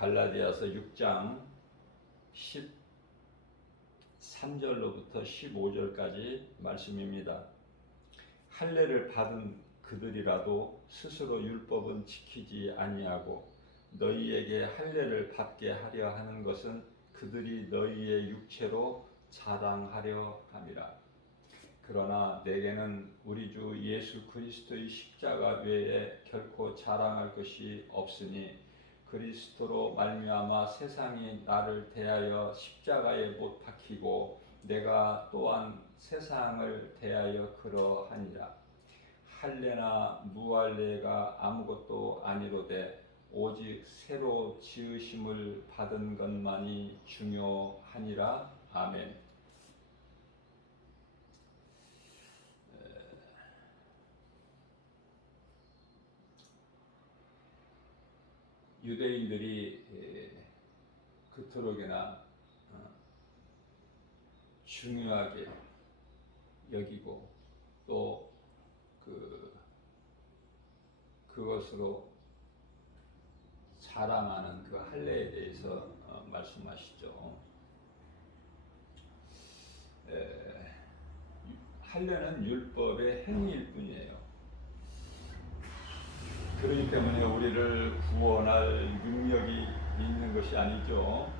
갈라디아서 6장 13절로부터 15절까지 말씀입니다. 할례를 받은 그들이라도 스스로 율법은 지키지 아니하고 너희에게 할례를 받게 하려 하는 것은 그들이 너희의 육체로 자랑하려 함이라. 그러나 내게는 우리 주 예수 그리스도의 십자가 외에 결코 자랑할 것이 없으니 그리스도로 말미암아 세상이 나를 대하여 십자가에 못 박히고 내가 또한 세상을 대하여 그러하니라. 할례나 무할례가 아무것도 아니로되 오직 새로 지으심을 받은 것만이 중요하니라. 아멘. 유대인들이 그토록이나 중요하게 여기고 또 그것으로 자랑하는 그 할례에 대해서 말씀하시죠. 할례는 율법의 행위일 뿐이에요. 그렇기 때문에 우리를 구원할 능력이 있는 것이 아니죠.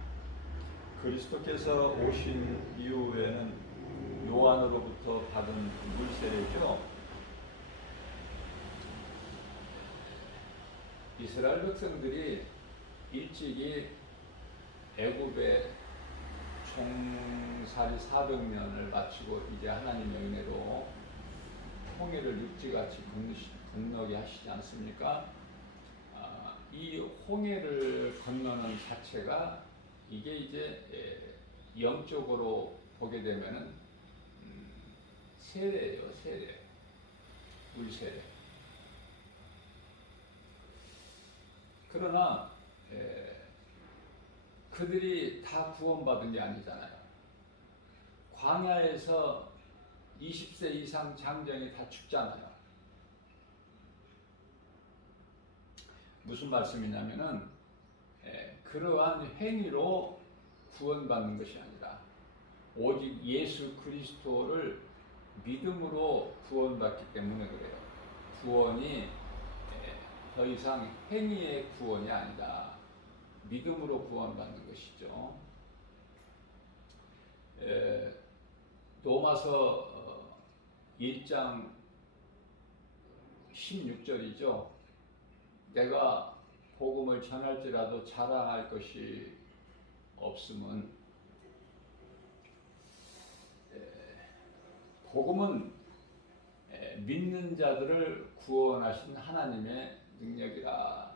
그리스도께서 오신 이후에는 요한으로부터 받은 물세례죠. 이스라엘 백성들이 일찍이 애굽의 종살이 400년을 마치고 이제 하나님의 은혜로 홍해를 육지같이 건너게 하시지 않습니까? 이 홍해를 건너는 자체가 이게 이제 영적으로 보게 되면은 세례예요, 세례, 물세례. 그러나 그들이 다 구원받은 게 아니잖아요. 광야에서 20세 이상 장정이 다 죽잖아요. 무슨 말씀이냐면은 그러한 행위로 구원받는 것이 아니라 오직 예수 그리스도를 믿음으로 구원받기 때문에 그래요. 구원이 더 이상 행위의 구원이 아니라 믿음으로 구원받는 것이죠. 로마서 1장 16절이죠. 내가 복음을 전할지라도 자랑할 것이 없음은 복음은 믿는 자들을 구원하신 하나님의 능력이라.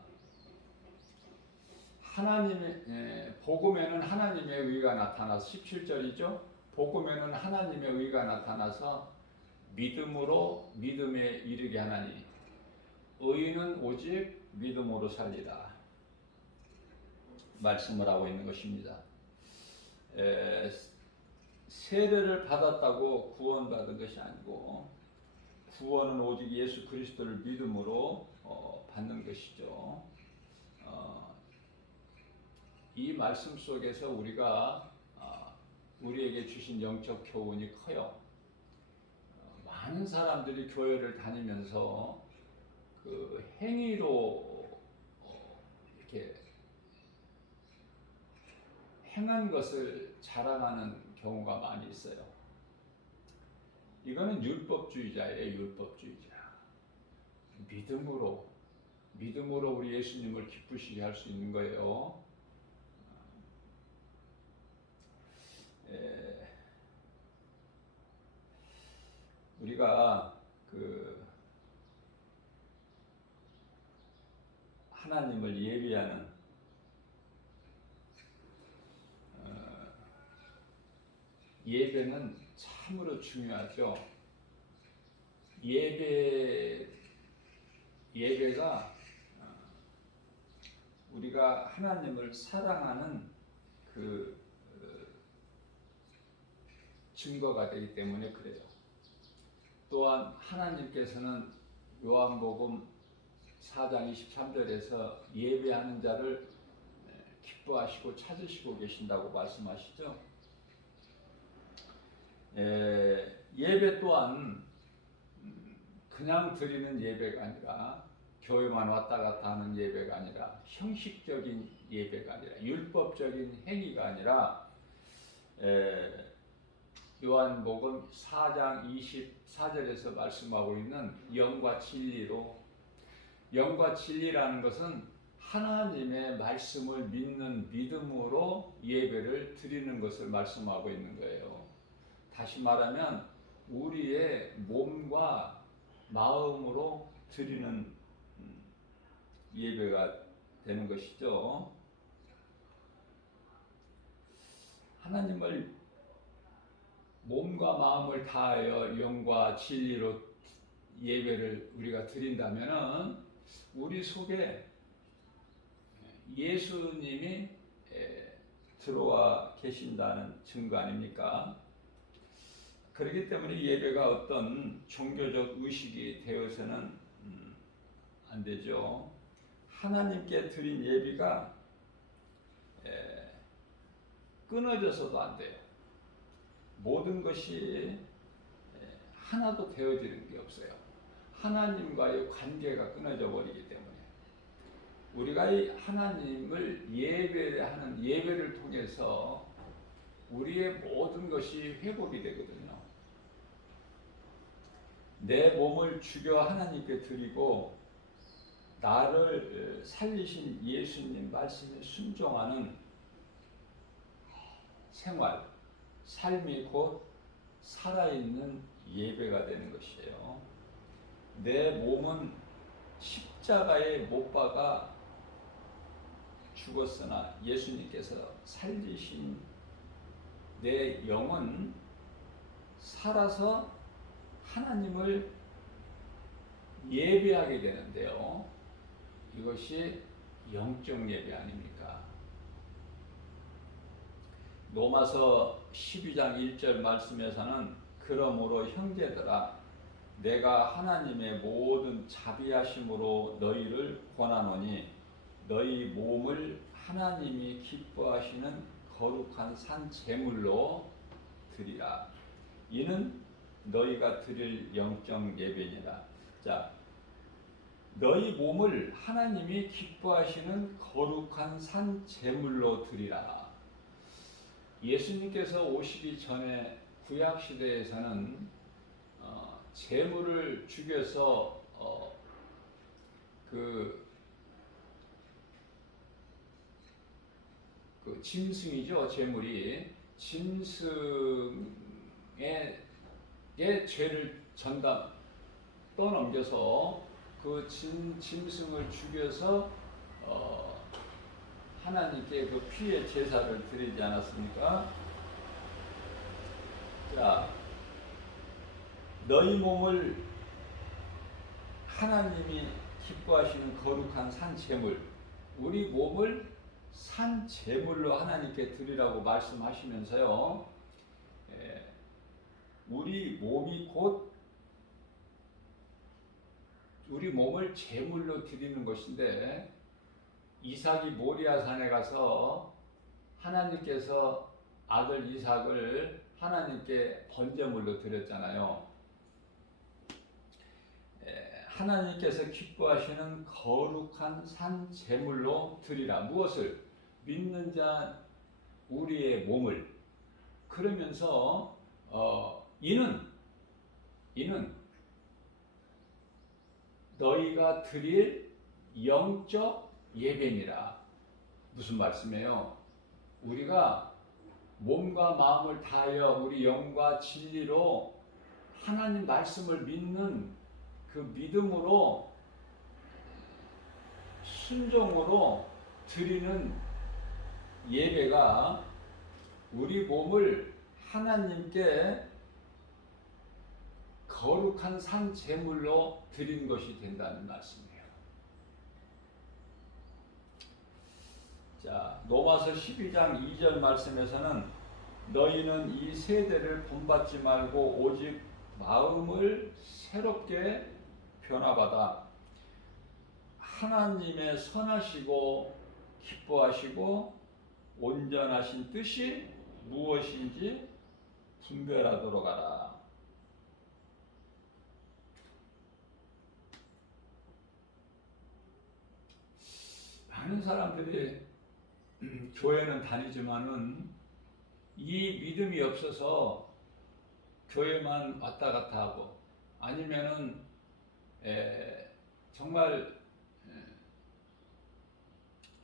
하나님의 복음에는 하나님의 의가 나타나서 17절이죠. 복음에는 하나님의 의가 나타나서 믿음으로 믿음에 이르게 하나니 의인은 오직 믿음으로 살리라 말씀을 하고 있는 것입니다. 세례를 받았다고 구원받은 것이 아니고 구원은 오직 예수 그리스도를 믿음으로 받는 것이죠. 이 말씀 속에서 우리가 우리에게 주신 영적 교훈이 커요. 많은 사람들이 교회를 다니면서 그 행위로 이렇게 행한 것을 자랑하는 경우가 많이 있어요. 이거는 율법주의자예요, 율법주의자. 믿음으로 우리 예수님을 기쁘시게 할 수 있는 거예요. 우리가 하나님을 예비하는 예배는 참으로 중요하죠. 예배가 우리가 하나님을 사랑하는 그 증거가 되기 때문에 그래요. 또한 하나님께서는 요한복음 4장 23절에서 예배하는 자를 기뻐하시고 찾으시고 계신다고 말씀하시죠. 예배 또한 그냥 드리는 예배가 아니라, 교회만 왔다 갔다 하는 예배가 아니라, 형식적인 예배가 아니라, 율법적인 행위가 아니라, 요한복음 4장 24절에서 말씀하고 있는 영과 진리로, 영과 진리라는 것은 하나님의 말씀을 믿는 믿음으로 예배를 드리는 것을 말씀하고 있는 거예요. 다시 말하면 우리의 몸과 마음으로 드리는 예배가 되는 것이죠. 하나님을 몸과 마음을 다하여 영과 진리로 예배를 우리가 드린다면 우리 속에 예수님이 들어와 계신다는 증거 아닙니까? 그렇기 때문에 예배가 어떤 종교적 의식이 되어서는 안 되죠. 하나님께 드린 예배가 끊어져서도 안 돼요. 모든 것이 하나도 되어지는 게 없어요. 하나님과의 관계가 끊어져 버리기 때문에 우리가 이 하나님을 예배하는 예배를 통해서 우리의 모든 것이 회복이 되거든요. 내 몸을 죽여 하나님께 드리고 나를 살리신 예수님 말씀에 순종하는 생활, 삶이 곧 살아있는 예배가 되는 것이에요. 내 몸은 십자가에 못 박아 죽었으나 예수님께서 살리신 내 영은 살아서 하나님을 예배하게 되는데요. 이것이 영적 예배 아닙니까? 로마서 12장 1절 말씀에서는 그러므로 형제들아 내가 하나님의 모든 자비하심으로 너희를 권하노니 너희 몸을 하나님이 기뻐하시는 거룩한 산 제물로 드리라. 이는 너희가 드릴 영적 예배니라. 자, 너희 몸을 하나님이 기뻐하시는 거룩한 산 제물로 드리라. 예수님께서 오시기 전에 구약 시대에서는 제물을 죽여서 그 짐승이죠. 제물이 짐승의 죄를 떠넘겨서 그 짐승을 죽여서 하나님께 그 피의 제사를 드리지 않았습니까? 자, 너희 몸을 하나님이 기뻐하시는 거룩한 산 제물, 우리 몸을 산 제물로 하나님께 드리라고 말씀하시면서요, 우리 몸이 곧 우리 몸을 제물로 드리는 것인데, 이삭이 모리아산에 가서 하나님께서 아들 이삭을 하나님께 번제물로 드렸잖아요. 하나님께서 기뻐하시는 거룩한 산 제물로 드리라. 무엇을? 믿는 자 우리의 몸을. 그러면서 이는 너희가 드릴 영적 예배니라. 무슨 말씀이에요? 우리가 몸과 마음을 다하여 우리 영과 진리로 하나님 말씀을 믿는 그 믿음으로 순종으로 드리는 예배가 우리 몸을 하나님께 거룩한 산 제물로 드린 것이 된다는 말씀이에요. 자, 로마서 12장 2절 말씀에서는 너희는 이 세대를 본받지 말고 오직 마음을 새롭게 변화받아 하나님의 선하시고 기뻐하시고 온전하신 뜻이 무엇인지 분별하도록 하라. 많은 사람들이 교회는 다니지만은 이 믿음이 없어서 교회만 왔다 갔다 하고 아니면은 정말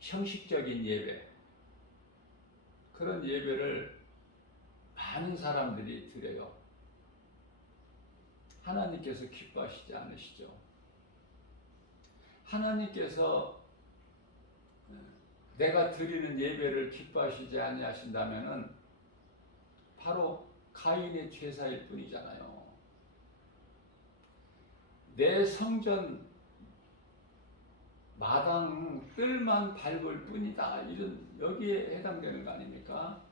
형식적인 예배, 그런 예배를 많은 사람들이 드려요. 하나님께서 기뻐하시지 않으시죠. 하나님께서 내가 드리는 예배를 기뻐하시지 아니하신다면은 바로 가인의 제사일 뿐이잖아요. 내 성전 마당 뜰만 밟을 뿐이다, 이런 여기에 해당되는 거 아닙니까?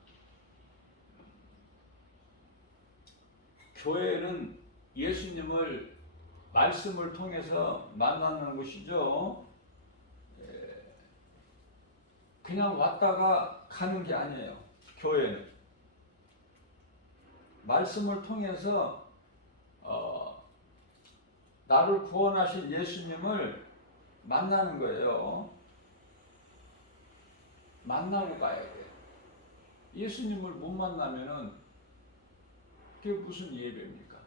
교회는 예수님을 말씀을 통해서 만나는 곳이죠. 그냥 왔다가 가는 게 아니에요. 교회는 말씀을 통해서 나를 구원하신 예수님을 만나는 거예요. 만나고 가야 돼요. 예수님을 못 만나면은 그게 무슨 예배입니까?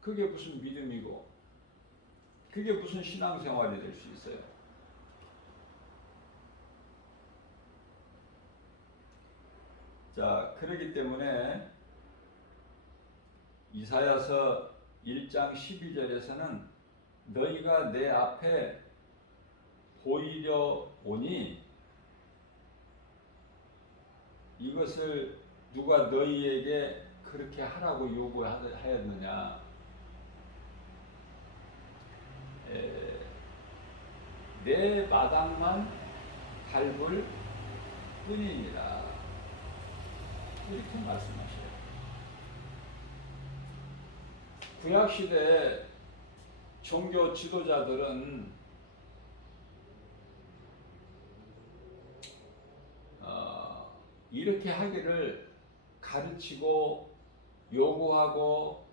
그게 무슨 믿음이고 그게 무슨 신앙생활이 될 수 있어요? 자, 그렇기 때문에 이사야서 1장 12절에서는 너희가 내 앞에 보이려 오니 이것을 누가 너희에게 그렇게 하라고 요구하였느냐? 내 마당만 밟을 뿐입니다. 이렇게 말씀하셔요. 구약시대 종교 지도자들은 이렇게 하기를 가르치고 요구하고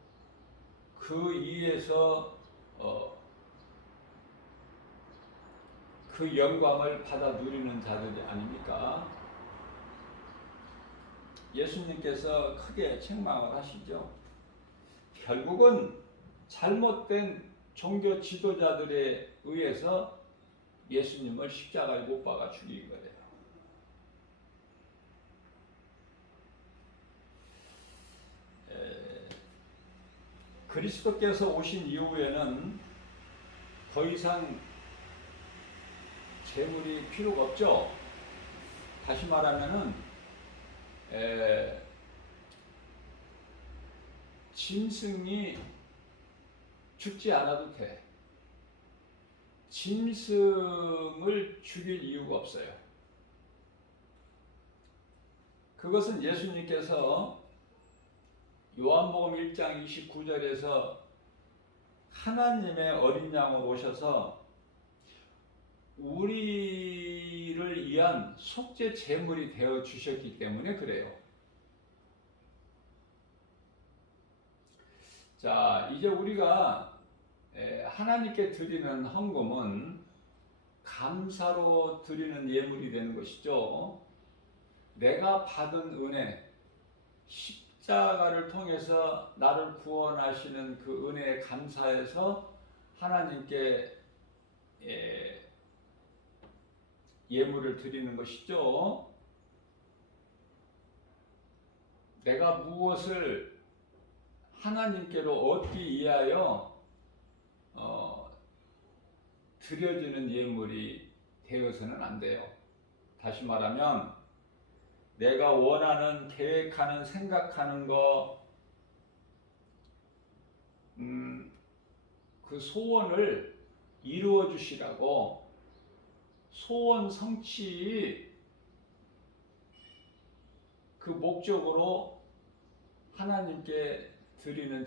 그 이에서 그 영광을 받아 누리는 자들이 아닙니까? 예수님께서 크게 책망을 하시죠. 결국은 잘못된 종교 지도자들에 의해서 예수님을 십자가에 못 박아 죽인 거예요. 그리스도께서 오신 이후에는 더 이상 재물이 필요가 없죠. 다시 말하면은 짐승이 죽지 않아도 돼. 짐승을 죽일 이유가 없어요. 그것은 예수님께서 요한복음 1장 29절에서 하나님의 어린 양으로 오셔서 우리를 위한 속죄 제물이 되어 주셨기 때문에 그래요. 자, 이제 우리가 하나님께 드리는 헌금은 감사로 드리는 예물이 되는 것이죠. 내가 받은 은혜, 십자가를 통해서 나를 구원하시는 그 은혜에 감사해서 하나님께 예물을 드리는 것이죠. 내가 무엇을 하나님께로 얻기 위하여 드려지는 예물이 되어서는 안 돼요. 다시 말하면 내가 원하는, 계획하는, 생각하는 거, 그 소원을 이루어 주시라고 소원 성취 그 목적으로 하나님께 드리는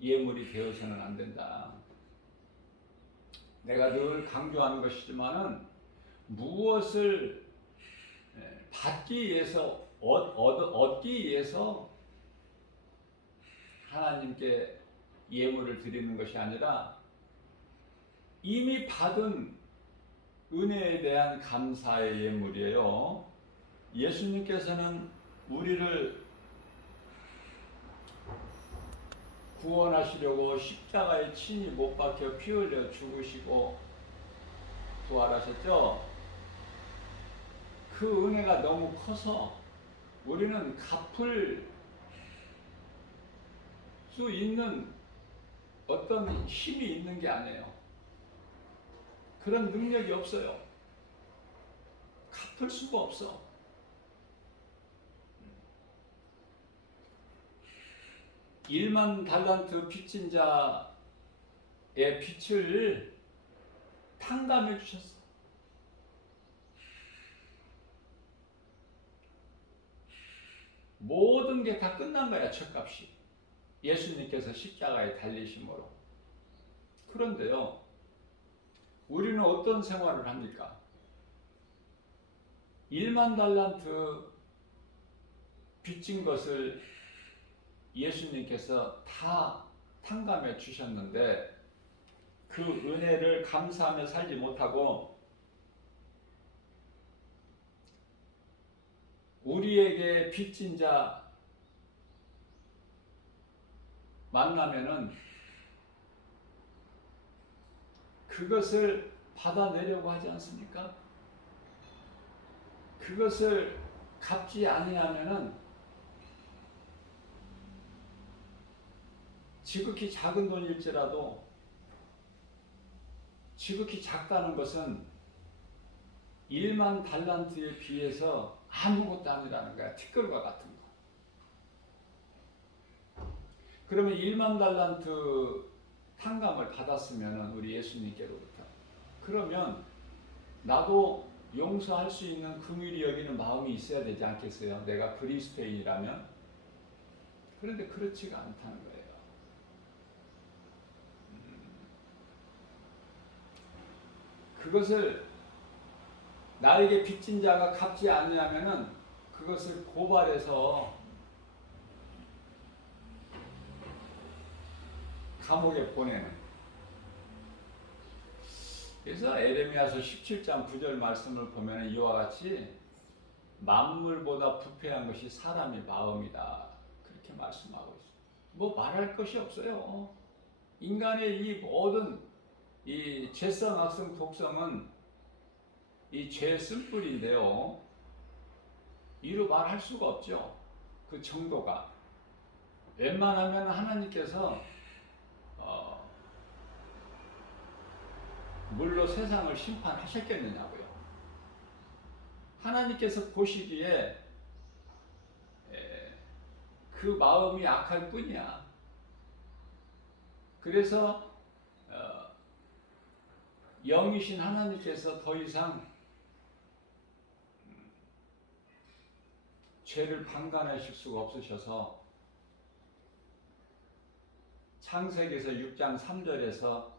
예물이 되어서는 안 된다. 내가 늘 강조하는 것이지만은 무엇을 받기 위해서 얻기 위해서 하나님께 예물을 드리는 것이 아니라 이미 받은 은혜에 대한 감사의 예물이에요. 예수님께서는 우리를 구원하시려고 십자가에 친히 못 박혀 피 흘려 죽으시고 부활하셨죠. 그 은혜가 너무 커서 우리는 갚을 수 있는 어떤 힘이 있는 게 아니에요. 그런 능력이 없어요. 갚을 수가 없어. 일만 달란트 빚진 자의 빚을 탕감해 주셨어. 모든 게 다 끝난 거야, 죗값이. 예수님께서 십자가에 달리심으로. 그런데요, 우리는 어떤 생활을 합니까? 1만 달란트 빚진 것을 예수님께서 다 탕감해 주셨는데 그 은혜를 감사하며 살지 못하고 우리에게 빚진 자 만나면은 그것을 받아내려고 하지 않습니까? 그것을 갚지 아니하면은 지극히 작은 돈일지라도 지극히 작다는 것은 1만 달란트에 비해서 아무것도 아니라는 거야. 티끌과 같은 거. 그러면 1만 달란트 탕감을 받았으면 우리 예수님께로부터 그러면 나도 용서할 수 있는 긍휼히 여기는 마음이 있어야 되지 않겠어요? 내가 그리스도인이라면. 그런데 그렇지가 않다는 거예요. 그것을 나에게 빚진 자가 갚지 않으면은 그것을 고발해서 감옥에 보내는. 그래서 에레미야서 17장 9절 말씀을 보면 이와 같이 만물보다 부패한 것이 사람의 마음이다. 그렇게 말씀하고 있어요. 뭐 말할 것이 없어요. 인간의 이 모든 이 죄성, 악성, 독성은 이 죄의 쓴뿌리인데요. 이루 말할 수가 없죠. 그 정도가. 웬만하면 하나님께서 물로 세상을 심판하셨겠느냐고요. 하나님께서 보시기에 그 마음이 악할 뿐이야. 그래서 영이신 하나님께서 더 이상 죄를 방관하실 수가 없으셔서 창세기에서 6장 3절에서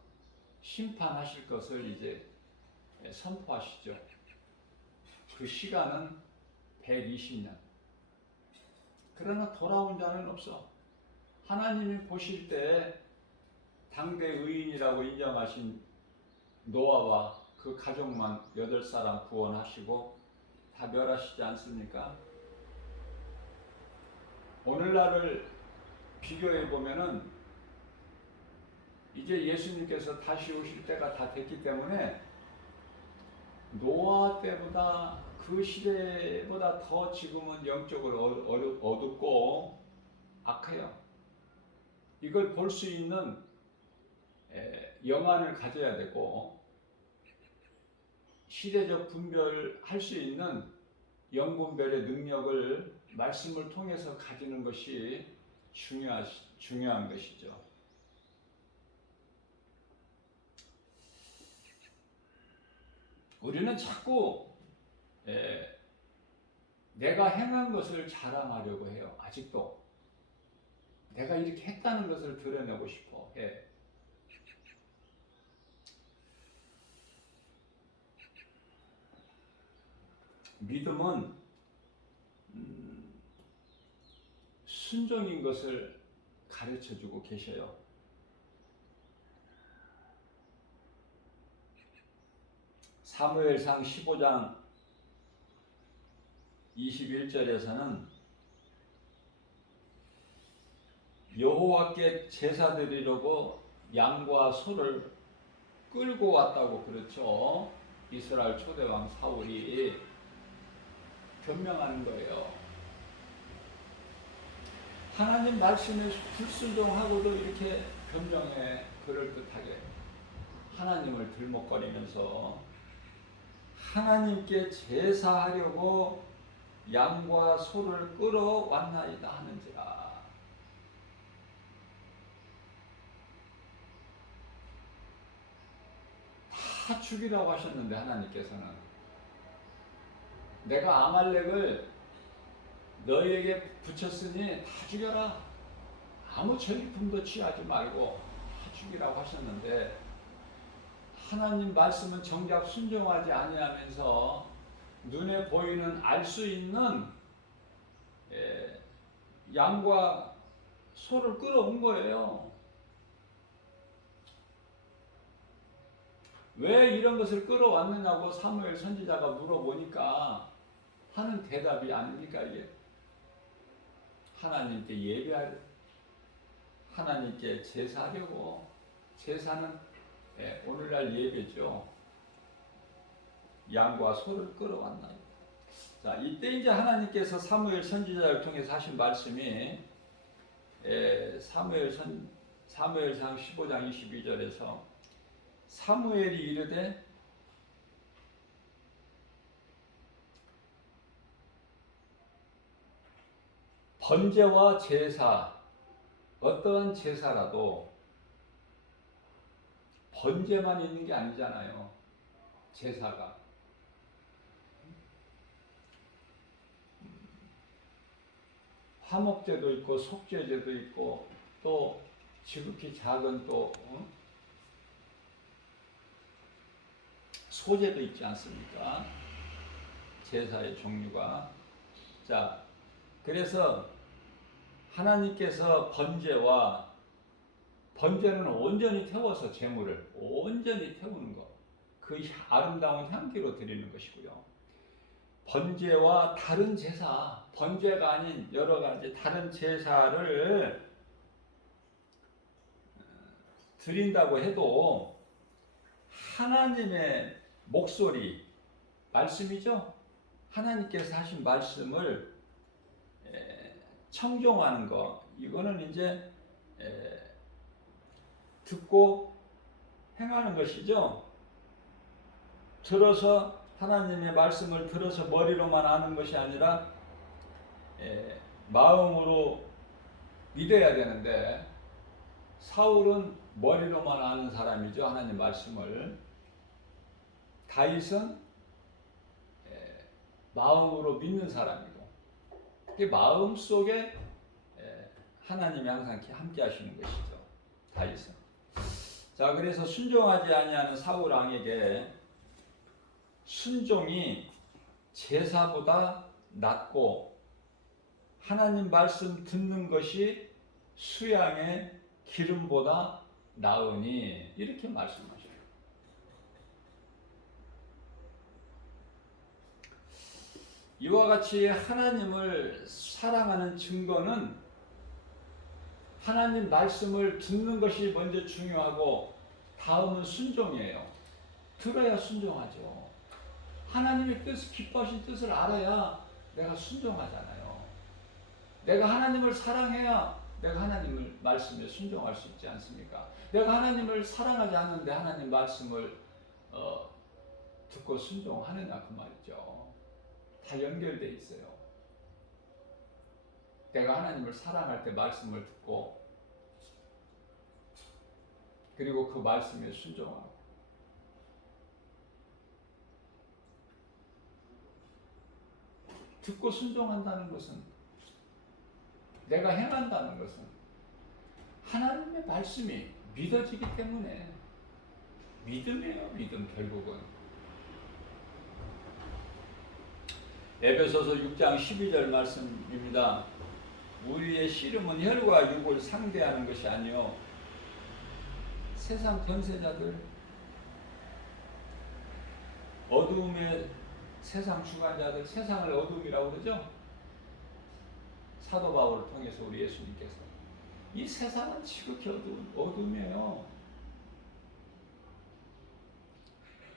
심판하실 것을 이제 선포하시죠. 그 시간은 120년. 그러나 돌아온 자는 없어. 하나님이 보실 때 당대 의인이라고 인정하신 노아와 그 가족만 8사람 구원하시고 다 멸하시지 않습니까? 오늘날을 비교해 보면은 이제 예수님께서 다시 오실 때가 다 됐기 때문에 노아 때보다 그 시대보다 더 지금은 영적으로 어둡고 악해요. 이걸 볼 수 있는 영안을 가져야 되고 시대적 분별할 수 있는 영분별의 능력을 말씀을 통해서 가지는 것이 중요한 것이죠. 우리는 자꾸 내가 행한 것을 자랑하려고 해요. 아직도 내가 이렇게 했다는 것을 드러내고 싶어 해. 믿음은 순종인 것을 가르쳐주고 계셔요. 사무엘상 15장 21절에서는 여호와께 제사 드리려고 양과 소를 끌고 왔다고 그렇죠. 이스라엘 초대왕 사울이 변명하는 거예요. 하나님 말씀에 불순종하고도 이렇게 변명해 그럴듯하게 하나님을 들먹거리면서 하나님께 제사하려고 양과 소를 끌어왔나이다 하는지라. 다 죽이라고 하셨는데 하나님께서는 내가 아말렉을 너희에게 붙였으니 다 죽여라. 아무 전리품도 취하지 말고 다 죽이라고 하셨는데 하나님 말씀은 정작 순종하지 아니하면서 눈에 보이는 알 수 있는 양과 소를 끌어온 거예요. 왜 이런 것을 끌어왔느냐고 사무엘 선지자가 물어보니까 하는 대답이 아닙니까 이게? 하나님께 예배할, 하나님께 제사하려고. 제사는 오늘날 예배죠. 양과 소를 끌어왔나요? 자, 이때 이제 하나님께서 사무엘 선지자를 통해서 하신 말씀이 사무엘상 15장 22절에서 사무엘이 이르되 번제와 제사, 어떠한 제사라도 번제만 있는 게 아니잖아요. 제사가 화목제도 있고 속죄제도 있고 또 지극히 작은 또 소제도 있지 않습니까? 제사의 종류가. 자, 그래서 하나님께서 번제는 온전히 태워서 제물을 온전히 태우는 것, 그 아름다운 향기로 드리는 것이고요. 번제와 다른 제사, 번제가 아닌 여러 가지 다른 제사를 드린다고 해도 하나님의 목소리, 말씀이죠. 하나님께서 하신 말씀을 청종하는 것, 이거는 이제 듣고 행하는 것이죠. 들어서 하나님의 말씀을 들어서 머리로만 아는 것이 아니라 마음으로 믿어야 되는데 사울은 머리로만 아는 사람이죠. 하나님 말씀을. 다윗은 마음으로 믿는 사람이고 그 마음 속에 하나님이 항상 함께 하시는 것이죠. 다윗은. 자, 그래서 순종하지 아니하는 사울 왕에게 순종이 제사보다 낫고 하나님 말씀 듣는 것이 수양의 기름보다 나으니 이렇게 말씀하셔요. 이와 같이 하나님을 사랑하는 증거는 하나님 말씀을 듣는 것이 먼저 중요하고 다음은 순종이에요. 들어야 순종하죠. 하나님의 뜻, 기뻐하신 뜻을 알아야 내가 순종하잖아요. 내가 하나님을 사랑해야 내가 하나님을 말씀에 순종할 수 있지 않습니까? 내가 하나님을 사랑하지 않는데 하나님 말씀을 듣고 순종하느냐 그 말이죠. 다 연결되어 있어요. 내가 하나님을 사랑할 때 말씀을 듣고 그리고 그 말씀에 순종하고 듣고 순종한다는 것은 내가 행한다는 것은 하나님의 말씀이 믿어지기 때문에 믿음이에요. 믿음 결국은. 에베소서 6장 12절 말씀입니다. 우리의 씨름은 혈과 육을 상대하는 것이 아니요 세상 권세자들, 어두움의 세상 주관자들, 세상을 어둠이라고 그러죠. 사도 바울을 통해서 우리 예수님께서 이 세상은 지극히 어둠이에요.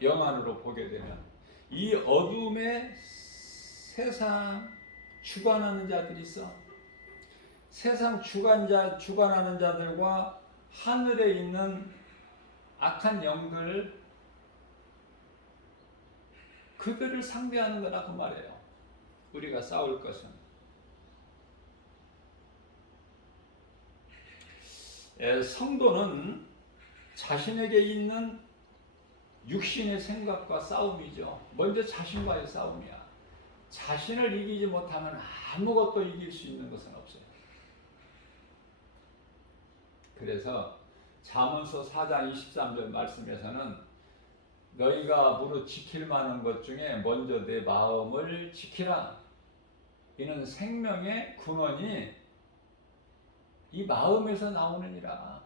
영안으로 보게 되면 이 어둠의 세상 주관하는 자들이 있어. 세상 주관하는 자들과 하늘에 있는 악한 영들, 그들을 상대하는 거라 그 말이에요. 우리가 싸울 것은. 성도는 자신에게 있는 육신의 생각과 싸움이죠. 먼저 자신과의 싸움이야. 자신을 이기지 못하면 아무것도 이길 수 있는 것은 없어요. 그래서 잠언서 4장 23절 말씀에서는 너희가 무릇 지킬 만한 것 중에 먼저 내 마음을 지키라. 이는 생명의 근원이 이 마음에서 나오느니라.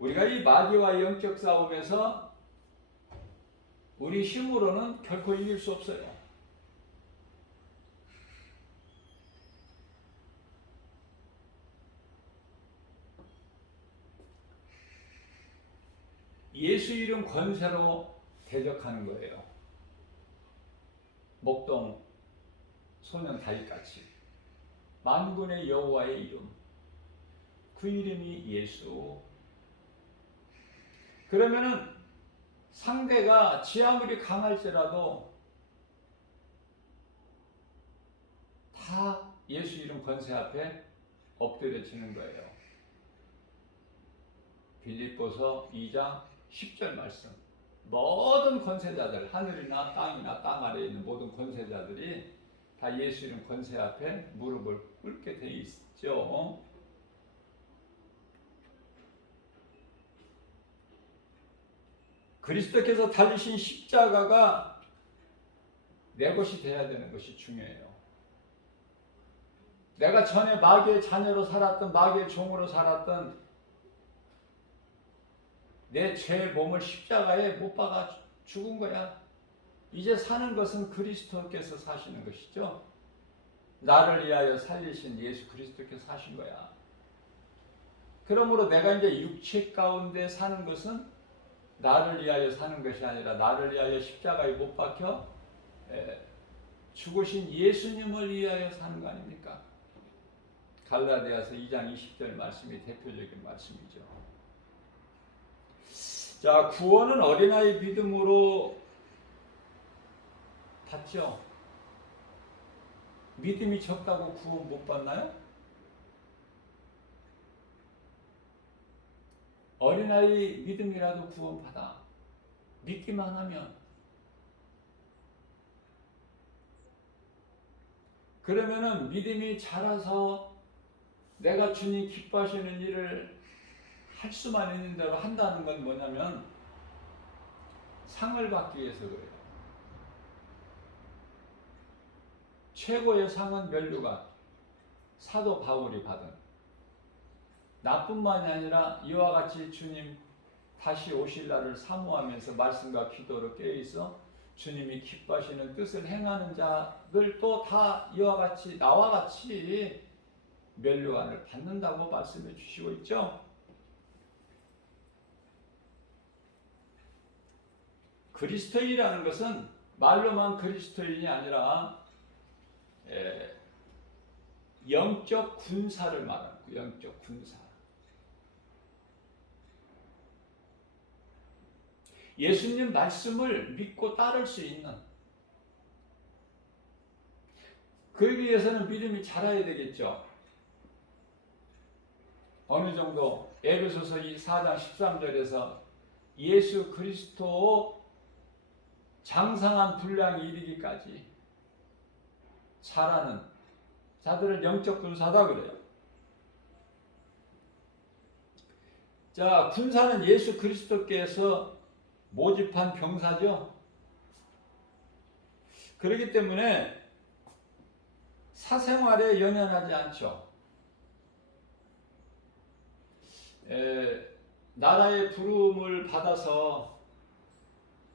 우리가 이 마귀와 영적 싸움에서 우리 힘으로는 결코 이길 수 없어요. 예수 이름 권세로 대적하는 거예요. 목동 소년 다윗같이 만군의 여호와의 이름, 그 이름이 예수. 그러면은 상대가 지 아무리 강할지라도 다 예수 이름 권세 앞에 엎드려지는 거예요. 빌립보서 2장 10절 말씀. 모든 권세자들, 하늘이나 땅이나 땅 아래에 있는 모든 권세자들이 다 예수 이름 권세 앞에 무릎을 꿇게 돼 있죠. 그리스도께서 달리신 십자가가 내 것이 되어야 되는 것이 중요해요. 내가 전에 마귀의 자녀로 살았던, 마귀의 종으로 살았던 내 죄 몸을 십자가에 못 박아 죽은 거야. 이제 사는 것은 그리스도께서 사시는 것이죠. 나를 위하여 살리신 예수 그리스도께서 사신 거야. 그러므로 내가 이제 육체 가운데 사는 것은 나를 위하여 사는 것이 아니라 나를 위하여 십자가에 못 박혀 죽으신 예수님을 위하여 사는 거 아닙니까? 갈라디아서 2장 20절 말씀이 대표적인 말씀이죠. 자, 구원은 어린아이 믿음으로 받죠. 믿음이 적다고 구원 못 받나요? 어린아이 믿음이라도 구원 받아. 믿기만 하면. 그러면은 믿음이 자라서 내가 주님 기뻐하시는 일을 할 수만 있는 대로 한다는 건 뭐냐면 상을 받기 위해서 그래요. 최고의 상은 면류관, 사도 바울이 받은. 나뿐만이 아니라 이와 같이 주님 다시 오실 날을 사모하면서 말씀과 기도로 깨어있어 주님이 기뻐하시는 뜻을 행하는 자들도 다 이와 같이 나와 같이 면류관을 받는다고 말씀해 주시고 있죠. 그리스도인이라는 것은 말로만 그리스도인이 아니라 영적 군사를 말하는 거예요. 영적 군사. 예수님 말씀을 믿고 따를 수 있는, 그러기 위해서는 믿음이 자라야 되겠죠. 어느 정도 에베소서 4장 13절에서 예수 그리스도 장성한 분량이 이르기까지 자라는 자들을 영적 군사다 그래요. 자, 군사는 예수 그리스도께서 모집한 병사죠. 그렇기 때문에 사생활에 연연하지 않죠. 나라의 부름을 받아서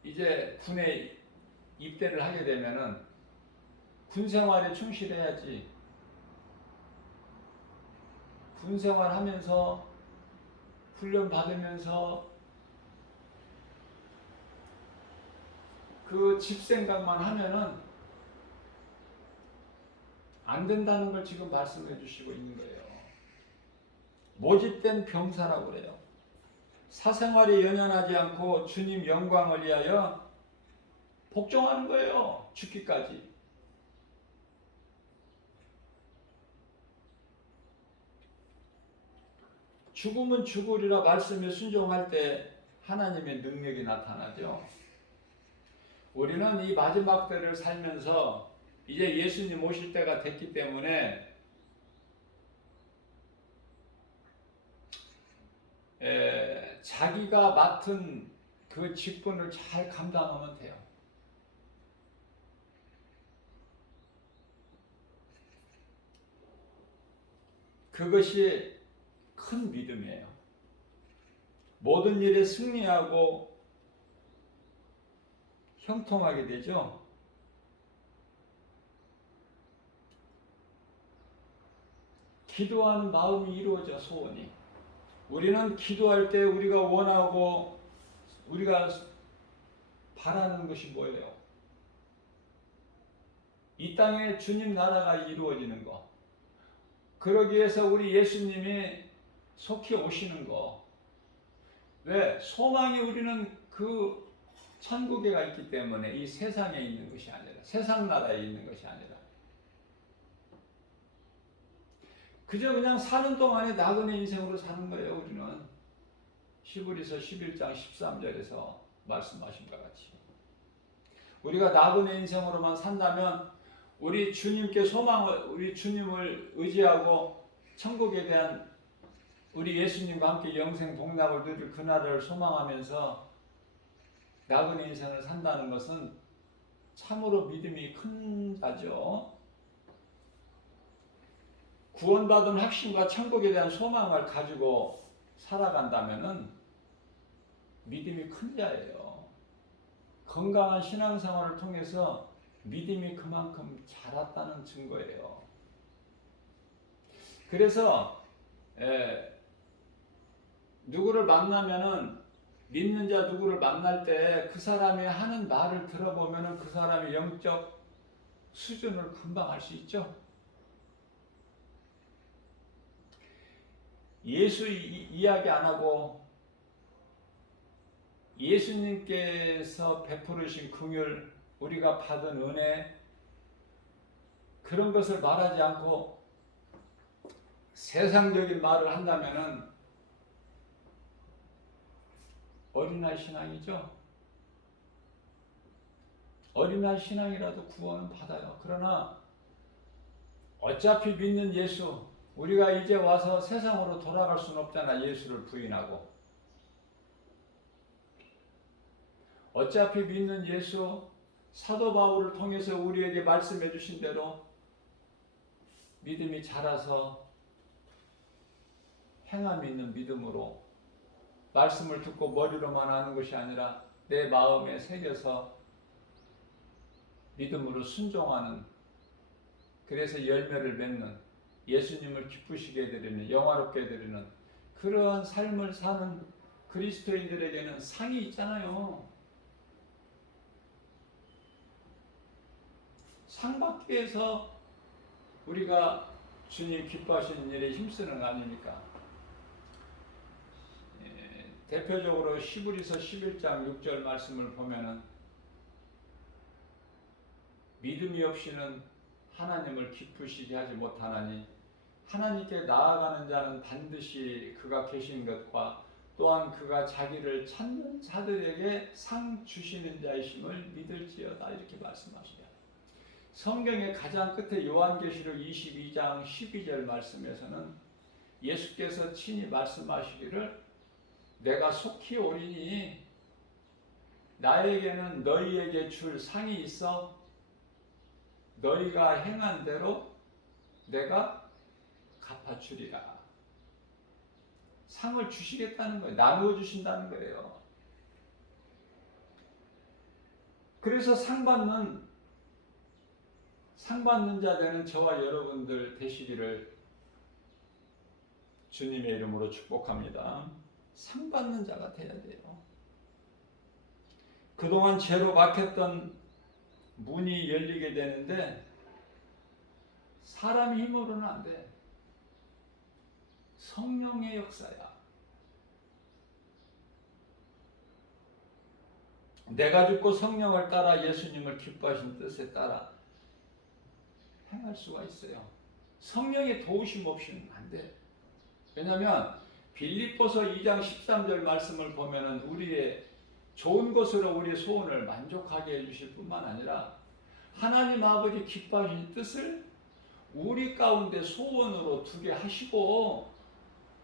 이제 군에 입대를 하게 되면은 군 생활에 충실해야지. 군 생활하면서 훈련 받으면서 그 집 생각만 하면은 안 된다는 걸 지금 말씀해 주시고 있는 거예요. 모집된 병사라고 그래요. 사생활에 연연하지 않고 주님 영광을 위하여 복종하는 거예요. 죽기까지. 죽으면 죽으리라 말씀에 순종할 때 하나님의 능력이 나타나죠. 우리는 이 마지막 때를 살면서 이제 예수님 오실 때가 됐기 때문에 자기가 맡은 그 직분을 잘 감당하면 돼요. 그것이 큰 믿음이에요. 모든 일에 승리하고 형통하게 되죠. 기도하는 마음이 이루어져, 소원이. 우리는 기도할 때 우리가 원하고 우리가 바라는 것이 뭐예요? 이 땅에 주님 나라가 이루어지는 거. 그러기 위해서 우리 예수님이 속히 오시는 거. 왜? 소망이 우리는 그 천국에가 있기 때문에 이 세상에 있는 것이 아니라, 세상 나라에 있는 것이 아니라, 그저 그냥 사는 동안에 나그네 인생으로 사는 거예요. 우리는 히브리서 11장 13절에서 말씀하신 것 같이 우리가 나그네 인생으로만 산다면 우리 주님께 소망을, 우리 주님을 의지하고 천국에 대한 우리 예수님과 함께 영생 복락을 누릴 그날을 소망하면서 나그네 인생을 산다는 것은 참으로 믿음이 큰다죠. 구원받은 확신과 천국에 대한 소망을 가지고 살아간다면은 믿음이 큰 자예요. 건강한 신앙생활을 통해서 믿음이 그만큼 자랐다는 증거예요. 그래서 누구를 만나면은, 믿는 자 누구를 만날 때 그 사람이 하는 말을 들어보면은 그 사람의 영적 수준을 금방 알 수 있죠. 예수 이야기 안 하고 예수님께서 베푸르신 긍휼, 우리가 받은 은혜, 그런 것을 말하지 않고 세상적인 말을 한다면은 어린아이 신앙이죠. 어린아이 신앙이라도 구원은 받아요. 그러나 어차피 믿는 예수, 우리가 이제 와서 세상으로 돌아갈 수는 없잖아. 예수를 부인하고. 어차피 믿는 예수, 사도 바울을 통해서 우리에게 말씀해 주신 대로 믿음이 자라서 행함 있는 믿음으로 말씀을 듣고 머리로만 아는 것이 아니라 내 마음에 새겨서 믿음으로 순종하는, 그래서 열매를 맺는, 예수님을 기쁘시게 해드리는, 영화롭게 해드리는 그러한 삶을 사는 그리스도인들에게는 상이 있잖아요. 상 받기 위해서 우리가 주님 기뻐하시는 일에 힘쓰는 거 아닙니까? 대표적으로 히브리서 11장 6절 말씀을 보면은 믿음이 없이는 하나님을 기쁘시게 하지 못하나니 하나님께 나아가는 자는 반드시 그가 계신 것과 또한 그가 자기를 찾는 자들에게 상 주시는 자이심을 믿을지어다, 이렇게 말씀하시죠. 성경의 가장 끝에 요한계시록 22장 12절 말씀에서는 예수께서 친히 말씀하시기를 내가 속히 오리니 나에게는 너희에게 줄 상이 있어. 너희가 행한 대로 내가 갚아주리라. 상을 주시겠다는 거예요. 나누어 주신다는 거예요. 그래서 상 받는 자 되는 저와 여러분들 되시기를 주님의 이름으로 축복합니다. 상 받는 자가 돼야 돼요. 그동안 죄로 막혔던 문이 열리게 되는데 사람의 힘으로는 안 돼. 성령의 역사야. 내가 죽고 성령을 따라 예수님을 기뻐하신 뜻에 따라 행할 수가 있어요. 성령의 도우심 없이는 안 돼. 왜냐하면 빌립보서 2장 13절 말씀을 보면은 우리의 좋은 것으로 우리의 소원을 만족하게 해주실 뿐만 아니라 하나님 아버지 기뻐하신 뜻을 우리 가운데 소원으로 두게 하시고,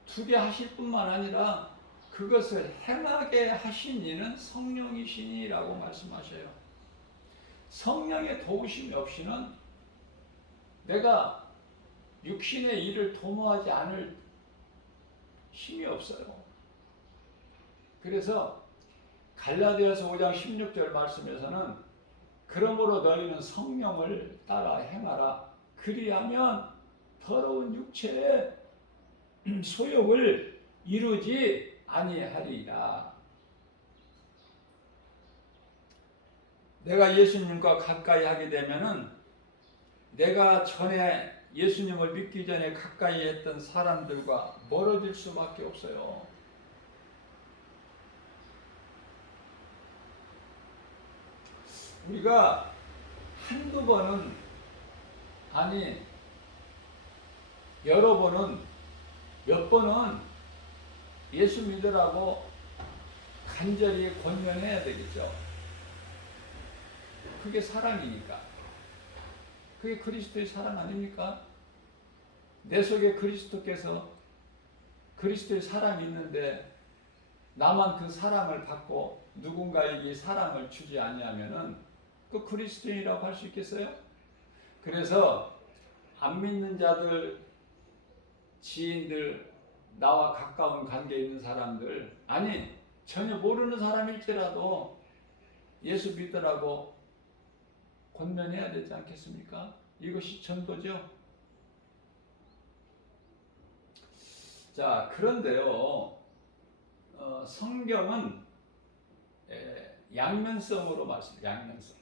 두게 하실 뿐만 아니라 그것을 행하게 하신 이는 성령이시니라고 말씀하셔요. 성령의 도우심이 없이는 내가 육신의 일을 도모하지 않을 힘이 없어요. 그래서 갈라디아서 5장 16절 말씀에서는 그러므로 너희는 성령을 따라 행하라. 그리하면 더러운 육체의 소욕을 이루지 아니하리라. 내가 예수님과 가까이 하게 되면은 내가 전에 예수님을 믿기 전에 가까이 했던 사람들과 멀어질 수밖에 없어요. 우리가 한두 번은, 아니 여러 번은, 몇 번은 예수 믿으라고 간절히 권면해야 되겠죠. 그게 사랑이니까. 그게 그리스도의 사랑 아닙니까? 내 속에 그리스도께서, 그리스도의 사랑이 있는데 나만 그 사랑을 받고 누군가에게 사랑을 주지 아니하면은 그 그리스도인이라고 할 수 있겠어요? 그래서 안 믿는 자들, 지인들, 나와 가까운 관계에 있는 사람들, 아니 전혀 모르는 사람일지라도 예수 믿으라고 권면해야 되지 않겠습니까? 이것이 전도죠. 자, 그런데요, 성경은 양면성으로 양면성.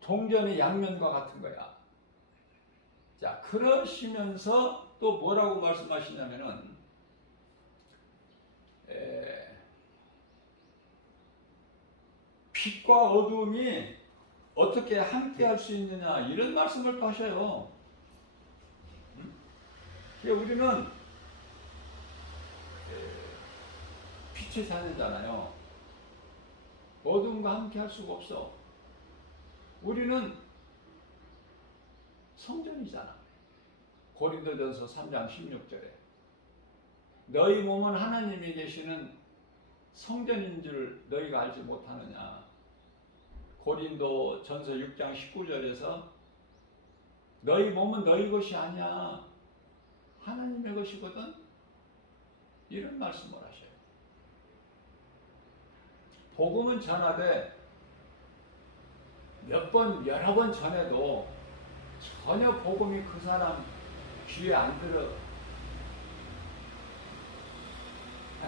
동전의 양면과 같은 거야. 자, 그러시면서 또 뭐라고 말씀하시냐면은, 빛과 어두움이 어떻게 함께 할 수 있느냐, 이런 말씀을 또 하셔요. 우리는 빛의 자녀잖아요. 어둠과 함께 할 수가 없어. 우리는 성전이잖아. 고린도전서 3장 16절에 너희 몸은 하나님이 계시는 성전인 줄 너희가 알지 못하느냐. 고린도전서 6장 19절에서 너희 몸은 너희 것이 아니야. 하나님의 것이거든. 이런 말씀을 하셔요. 복음은 전하되 몇 번, 여러 번 전해도 전혀 복음이 그 사람 귀에 안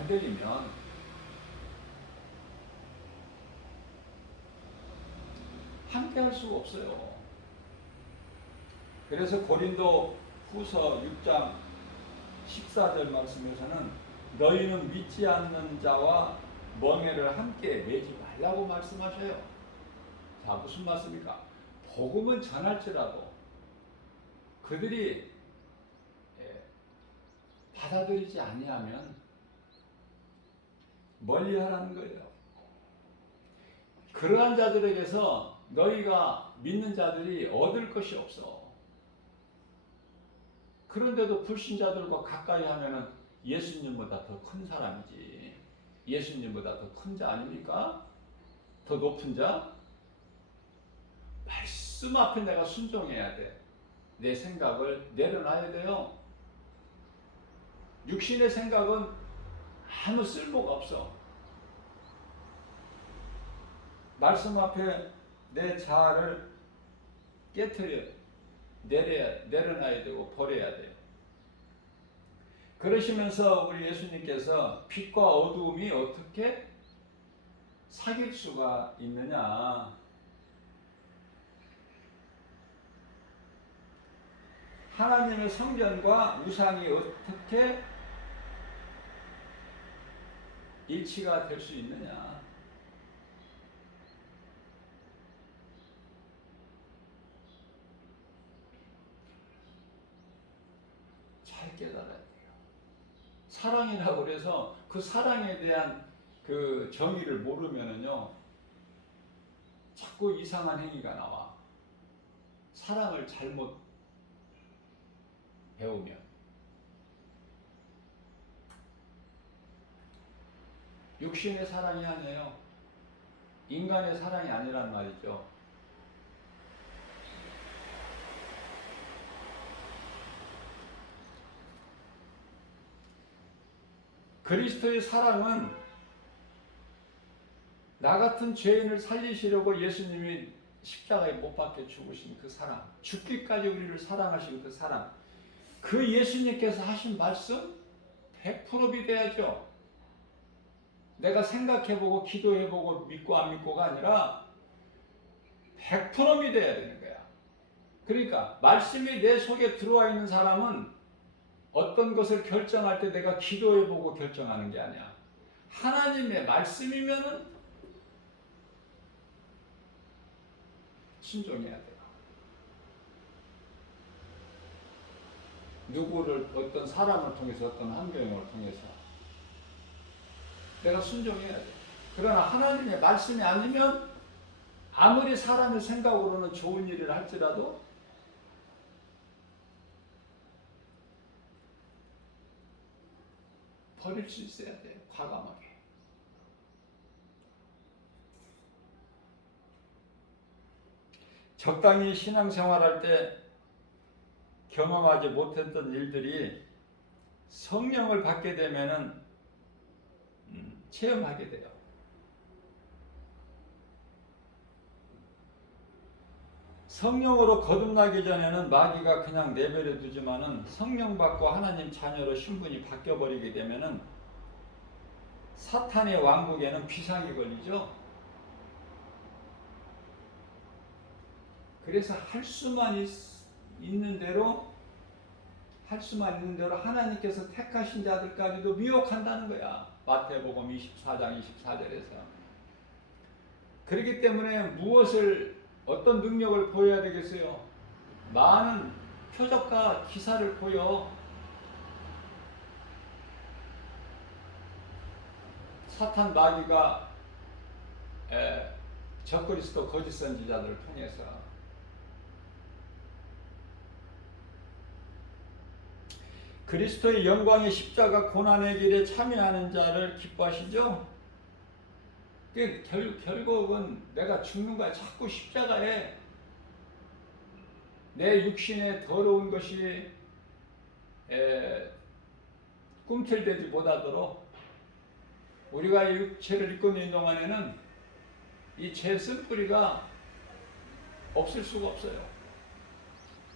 들리면 함께 할 수가 없어요. 그래서 고린도 후서 6장 14절 말씀에서는 너희는 믿지 않는 자와 멍에를 함께 매지 말라고 말씀하셔요. 자, 무슨 말씀입니까? 복음은 전할지라도 그들이 받아들이지 아니하면 멀리하라는 거예요. 그러한 자들에게서 너희가 믿는 자들이 얻을 것이 없어. 그런데도 불신자들과 가까이 하면은 예수님보다 더 큰 사람이지. 예수님보다 더 큰 자 아닙니까? 더 높은 자? 말씀 앞에 내가 순종해야 돼. 내 생각을 내려놔야 돼요. 육신의 생각은 아무 쓸모가 없어. 말씀 앞에 내 자아를 내려놔야 되고 버려야 돼요. 그러시면서 우리 예수님께서 빛과 어두움이 어떻게 사귈 수가 있느냐. 하나님의 성전과 우상이 어떻게 일치가 될 수 있느냐. 잘 깨달아야 돼요. 사랑이라고 그래서 그 사랑에 대한 그 정의를 모르면은요, 자꾸 이상한 행위가 나와. 사랑을 잘못 배우면. 육신의 사랑이 아니에요. 인간의 사랑이 아니란 말이죠. 그리스도의 사랑은 나 같은 죄인을 살리시려고 예수님이 십자가에 못 박혀 죽으신 그 사랑, 죽기까지 우리를 사랑하신 그 사랑, 그 예수님께서 하신 말씀 100% 믿어야죠. 내가 생각해보고 기도해보고 믿고 안 믿고가 아니라 100% 믿어야 되는 거야. 그러니까 말씀이 내 속에 들어와 있는 사람은 어떤 것을 결정할 때 내가 기도해보고 결정하는 게 아니야. 하나님의 말씀이면은 순종해야 돼요. 누구를, 어떤 사람을 통해서, 어떤 환경을 통해서 내가 순종해야 돼. 그러나 하나님의 말씀이 아니면 아무리 사람의 생각으로는 좋은 일을 할지라도 버릴 수 있어야 돼요. 과감하게. 적당히 신앙생활할 때 경험하지 못했던 일들이 성령을 받게 되면은 체험하게 돼요. 성령으로 거듭나기 전에는 마귀가 그냥 내버려 두지만은 성령 받고 하나님 자녀로 신분이 바뀌어 버리게 되면은 사탄의 왕국에는 비상이 걸리죠. 그래서 할 수만 있는 대로 하나님께서 택하신 자들까지도 미혹한다는 거야. 마태복음 24장 24절에서. 그렇기 때문에 어떤 능력을 보여야 되겠어요? 많은 표적과 기사를 보여. 사탄 마귀가 적그리스도 거짓 선지자들을 통해서 그리스도의 영광의 십자가 고난의 길에 참여하는 자를 기뻐하시죠? 결국은 내가 죽는 거야. 자꾸 십자가에 내 육신의 더러운 것이 꿈틀대지 못하도록 우리가 이 죄를 입고 있는 동안에는 이 죄 쓴뿌리가 없을 수가 없어요.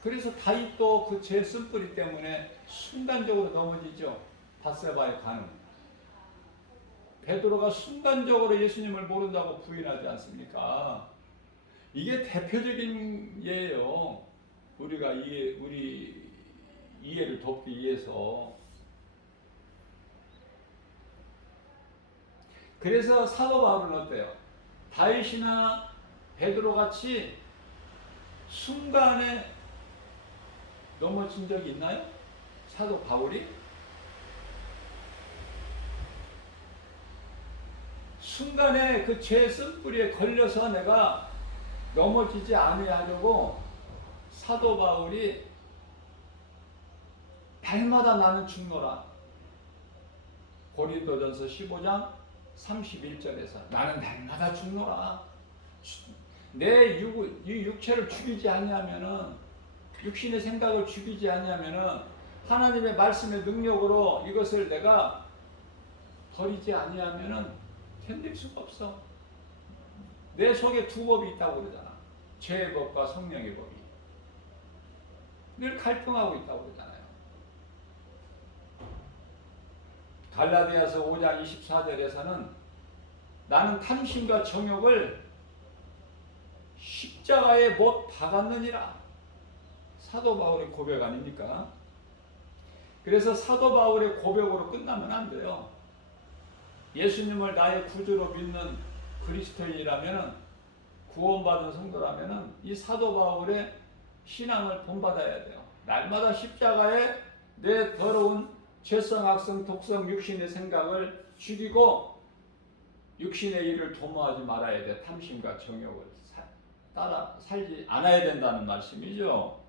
그래서 다윗도 그 죄 쓴뿌리 때문에 순간적으로 넘어지죠. 바세바의 간음. 베드로가 순간적으로 예수님을 모른다고 부인하지 않습니까? 이게 대표적인 예예요. 우리가 우리 이해를 돕기 위해서. 그래서 사도 바울은 어때요? 다윗이나 베드로 같이 순간에 넘어진 적이 있나요? 사도 바울이? 순간에 그 죄 쓴뿌리에 걸려서 내가 넘어지지 아니하려고 사도 바울이 날마다 나는 죽노라. 고린도전서 15장 31절에서 나는 날마다 죽노라. 내 육체를 죽이지 아니하면은, 육신의 생각을 죽이지 아니하면은 하나님의 말씀의 능력으로 이것을 내가 버리지 아니하면은 견딜 수가 없어. 내 속에 두 법이 있다고 그러잖아. 죄의 법과 성령의 법이 늘 갈등하고 있다고 그러잖아요. 갈라디아서 5장 24절에서는 나는 탐심과 정욕을 십자가에 못 박았느니라. 사도 바울의 고백 아닙니까? 그래서 사도 바울의 고백으로 끝나면 안 돼요. 예수님을 나의 구주로 믿는 그리스도인이라면, 구원받은 성도라면 이 사도 바울의 신앙을 본받아야 돼요. 날마다 십자가에 내 더러운 죄성, 악성, 독성, 육신의 생각을 죽이고 육신의 일을 도모하지 말아야 돼. 탐심과 정욕을 따라 살지 않아야 된다는 말씀이죠.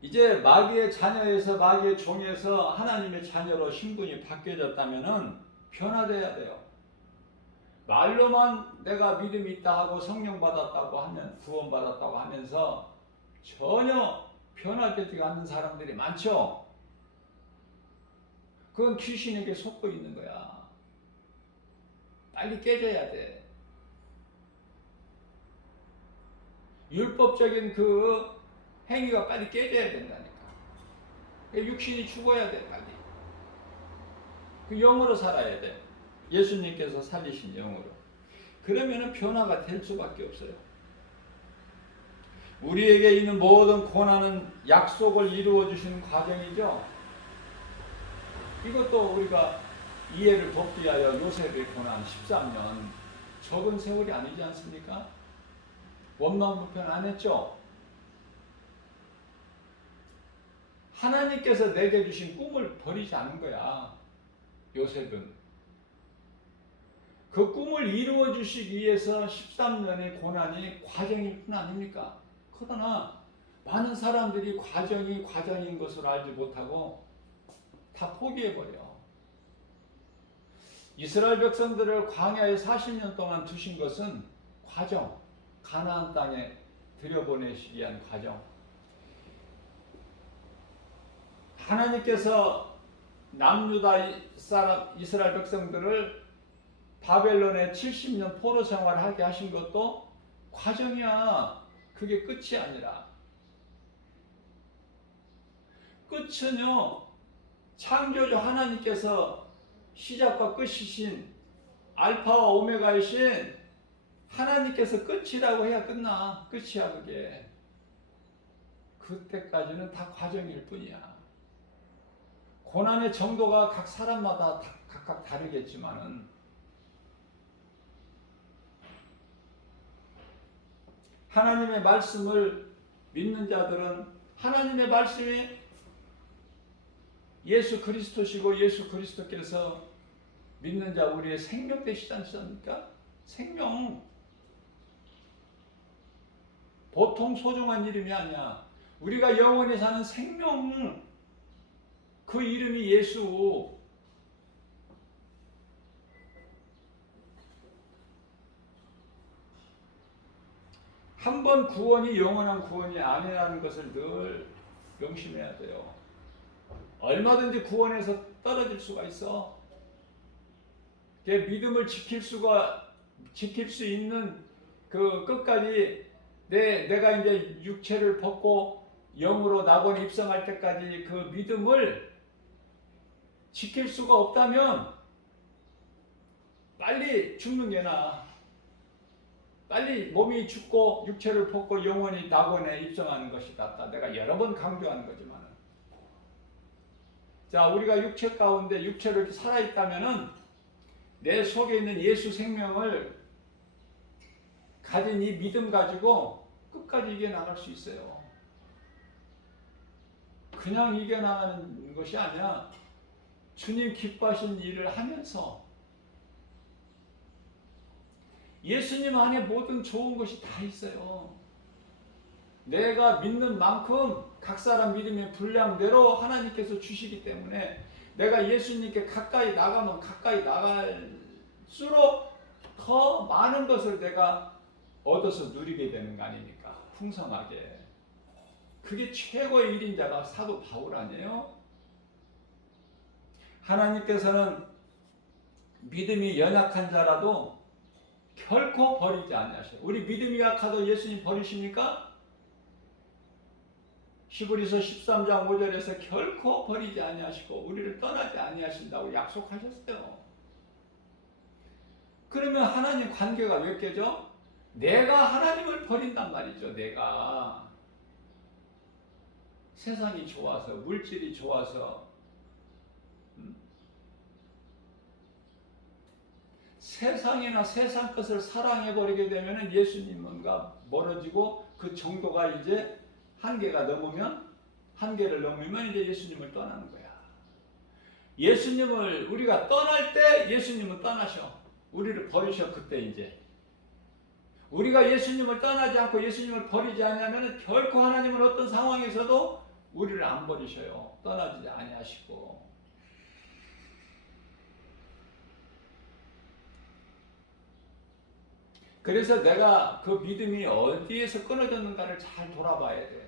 이제 마귀의 자녀에서, 마귀의 종에서 하나님의 자녀로 신분이 바뀌어졌다면 변화돼야 돼요. 말로만 내가 믿음이 있다 하고 성령 받았다고 하면, 구원 받았다고 하면서 전혀 변화되지 않는 사람들이 많죠. 그건 귀신에게 속고 있는 거야. 빨리 깨져야 돼. 율법적인 그 행위가 빨리 깨져야 된다니까. 육신이 죽어야 돼, 빨리. 그 영으로 살아야 돼. 예수님께서 살리신 영으로. 그러면은 변화가 될 수밖에 없어요. 우리에게 있는 모든 고난은 약속을 이루어 주시는 과정이죠. 이것도 우리가 이해를 돕기 위하여 요셉의 고난 13년 적은 세월이 아니지 않습니까? 원망불평 안 했죠? 하나님께서 내게 주신 꿈을 버리지 않은 거야. 요셉은 그 꿈을 이루어 주시기 위해서 13년의 고난이 과정일 뿐 아닙니까? 그러나 많은 사람들이 과정이 과정인 것을 알지 못하고 다 포기해버려. 이스라엘 백성들을 광야에 40년 동안 두신 것은 과정, 가나안 땅에 들여보내시기 위한 과정. 하나님께서 남유다 사람 이스라엘 백성들을 바벨론에 70년 포로 생활하게 하신 것도 과정이야. 그게 끝이 아니라. 끝은요, 창조주 하나님께서 시작과 끝이신 알파와 오메가이신 하나님께서 끝이라고 해야 끝나. 끝이야 그게. 그때까지는 다 과정일 뿐이야. 고난의 정도가 각 사람마다 각각 다르겠지만은 하나님의 말씀을 믿는 자들은 하나님의 말씀이 예수 그리스도시고 예수 그리스도께서 믿는 자 우리의 생명 되시지 않습니까? 생명. 보통 소중한 이름이 아니야. 우리가 영원히 사는 생명. 그 이름이 예수. 한 번 구원이 영원한 구원이 아니라는 것을 늘 명심해야 돼요. 얼마든지 구원에서 떨어질 수가 있어. 믿음을 지킬 수 있는 그 끝까지 내가 이제 육체를 벗고 영으로 낙원에 입성할 때까지 그 믿음을 지킬 수가 없다면 빨리 죽는 게 나아. 빨리 몸이 죽고 육체를 벗고 영원히 낙원에 입성하는 것이 낫다. 내가 여러 번 강조하는 거지만. 자, 우리가 육체 가운데 육체로 이렇게 살아있다면은 내 속에 있는 예수 생명을 가진 이 믿음 가지고 끝까지 이겨나갈 수 있어요. 그냥 이겨나가는 것이 아니라 주님 기뻐하신 일을 하면서 예수님 안에 모든 좋은 것이 다 있어요. 내가 믿는 만큼 각 사람 믿음의 분량대로 하나님께서 주시기 때문에 내가 예수님께 가까이 나가면 가까이 나갈수록 더 많은 것을 내가 얻어서 누리게 되는 거 아닙니까? 풍성하게. 그게 최고의 일인자가 사도 바울 아니에요? 하나님께서는 믿음이 연약한 자라도 결코 버리지 아니하셔요. 우리 믿음이 약하도 예수님 버리십니까? 히브리서 13장 5절에서 결코 버리지 아니하시고 우리를 떠나지 아니하신다고 약속하셨어요. 그러면 하나님 관계가 몇 개죠? 내가 하나님을 버린단 말이죠. 내가 세상이 좋아서 물질이 좋아서 세상이나 세상 것을 사랑해버리게 되면 예수님과 멀어지고 그 정도가 이제 한계를 넘으면 이제 예수님을 떠나는 거야. 예수님을 우리가 떠날 때 예수님은 떠나셔. 우리를 버리셔. 그때 이제 우리가 예수님을 떠나지 않고 예수님을 버리지 않으면 결코 하나님은 어떤 상황에서도 우리를 안 버리셔요. 떠나지 아니하시고. 그래서 내가 그 믿음이 어디에서 끊어졌는가를 잘 돌아봐야 돼.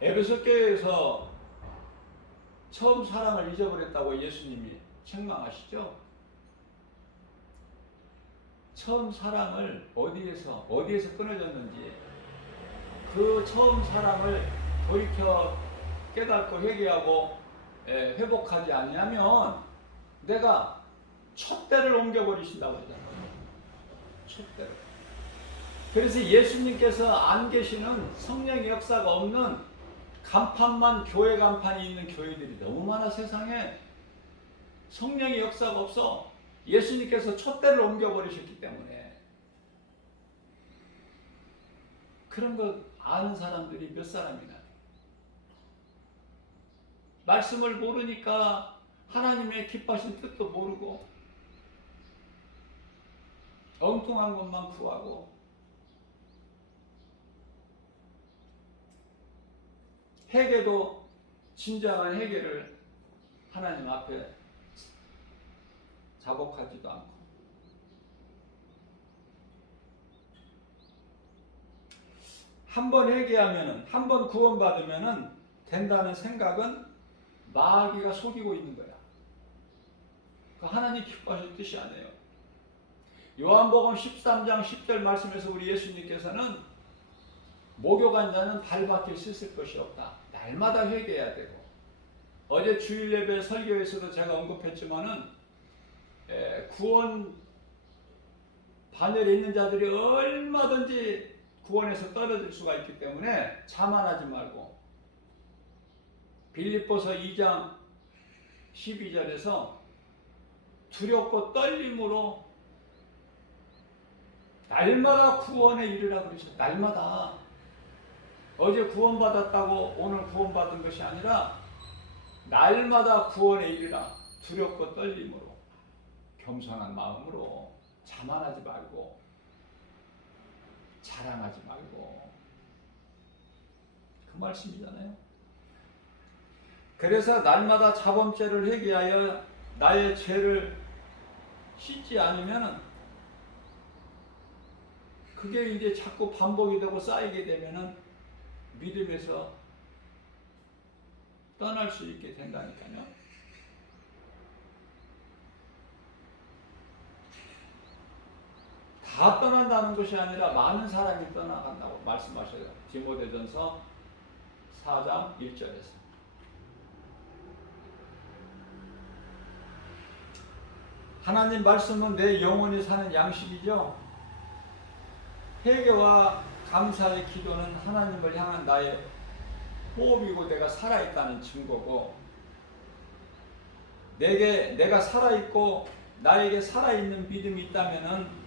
에베소 교회에서 처음 사랑을 잊어버렸다고 예수님이 책망하시죠? 처음 사랑을 어디에서 끊어졌는지 그 처음 사랑을 돌이켜 깨닫고 회개하고 회복하지 않으면 내가 촛대를 옮겨버리신다고 하잖아요. 촛대를. 그래서 예수님께서 안 계시는 성령의 역사가 없는 간판만 교회 간판이 있는 교회들이 너무 많아. 세상에 성령의 역사가 없어. 예수님께서 촛대를 옮겨버리셨기 때문에. 그런 거 아는 사람들이 몇 사람이나. 말씀을 모르니까 하나님의 기뻐하신 뜻도 모르고 엉뚱한 것만 구하고 회개도 진정한 회개를 하나님 앞에 자복하지도 않고 한 번 회개하면은 한 번 구원받으면은 된다는 생각은 마귀가 속이고 있는 거야. 그 하나님 기뻐하실 뜻이 아니에요. 요한복음 13장 10절 말씀에서 우리 예수님께서는 목욕한 자는 발밖에 씻을 것이 없다. 날마다 회개해야 되고 어제 주일 예배 설교에서도 제가 언급했지만은 구원 반열에 있는 자들이 얼마든지 구원에서 떨어질 수가 있기 때문에 자만하지 말고 빌립보서 2장 12절에서 두렵고 떨림으로 날마다 구원에 이르라 그러셨어요. 날마다. 어제 구원받았다고 오늘 구원받은 것이 아니라 날마다 구원에 이르라. 두렵고 떨림으로 겸손한 마음으로 자만하지 말고 자랑하지 말고 그 말씀이잖아요. 그래서 날마다 자범죄를 회개하여 나의 죄를 씻지 않으면 그게 이제 자꾸 반복이 되고 쌓이게 되면은 믿음에서 떠날 수 있게 된다니까요. 다 떠난다는 것이 아니라 많은 사람이 떠나간다고 말씀하셔요. 디모데전서 4장 1절에서. 하나님 말씀은 내 영혼이 사는 양식이죠. 회개와 감사의 기도는 하나님을 향한 나의 호흡이고 내가 살아있다는 증거고 내가 살아있고 나에게 살아있는 믿음이 있다면